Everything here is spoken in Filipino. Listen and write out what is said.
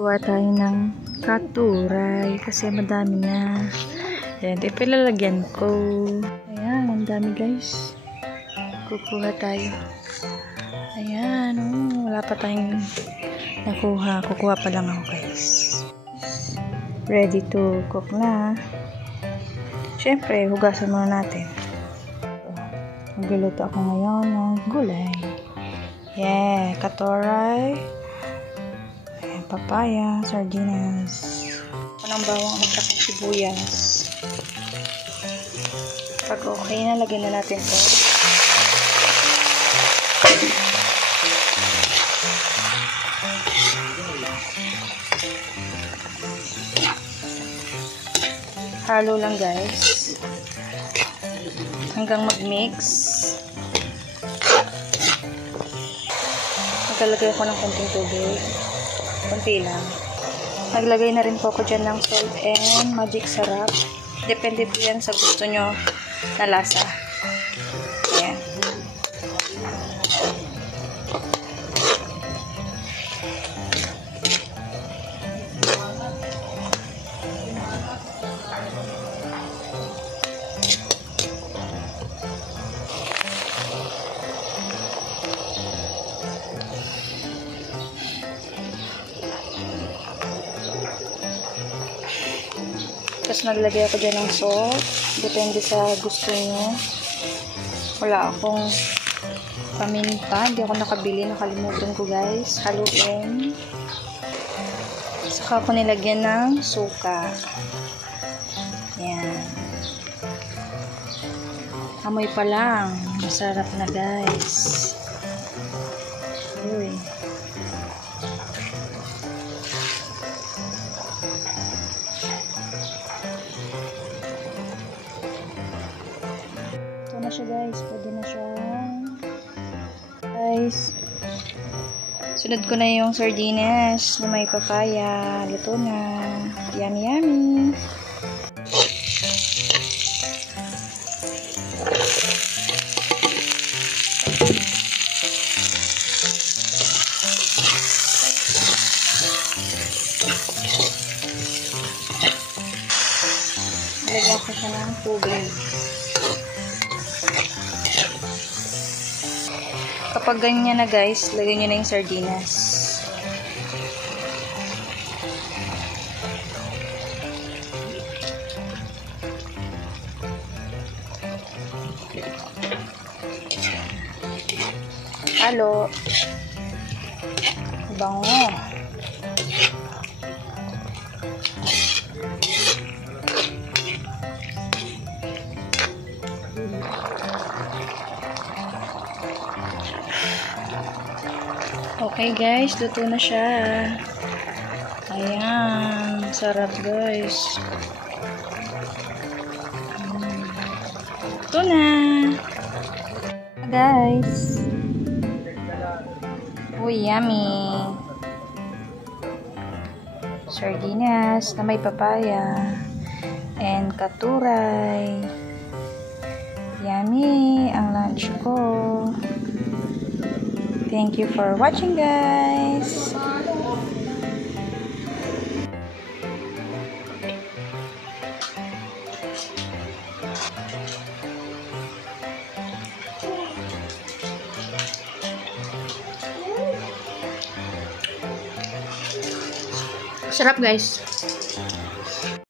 Kuha tayo ng katuray kasi madami na. Ayan, ito ilalagyan ko. Ayan, ang dami guys. Kukuha tayo. Ayan, wala pa tayong nakuha. Kukuha pa lang ako guys. Ready to cook na. Siyempre, hugasan muna natin. Magluluto ako ngayon ng gulay. Yeah, katuray. Papaya, sardinas, ng bawang at sibuyas. Pag okay na, lagyan na natin ito. Halo lang guys. Hanggang mag-mix. Maglalagay ako ng konting tubig. Kunti lang. Naglagay na rin po ako dyan ng salt and magic sarap. Depende po yan sa gusto nyo na lasa. Ayan. Tapos naglagay ako dyan ng salt. Depende sa gusto nyo. Wala akong paminta. Hindi ako nakabili. Nakalimutan ko guys. Haluin. Saka ako nilagyan ng suka. Yan. Amoy pa lang. Masarap na guys. Uy. Na siya guys, pwede na siya guys. Sunod ko na yung sardinas na may papaya. Luto na. Yummy yummy. Lagyan ko siya ng tubig. Kapag ganyan na guys, lagyan nyo na yung sardinas. Halo. Bango. Okay guys, luto na siya. Ayan, sarap guys. Luto na. Guys. Uy, yummy. Sardinas na may papaya. And katuray. Yummy ang lunch ko. Thank you for watching guys. Sarap guys.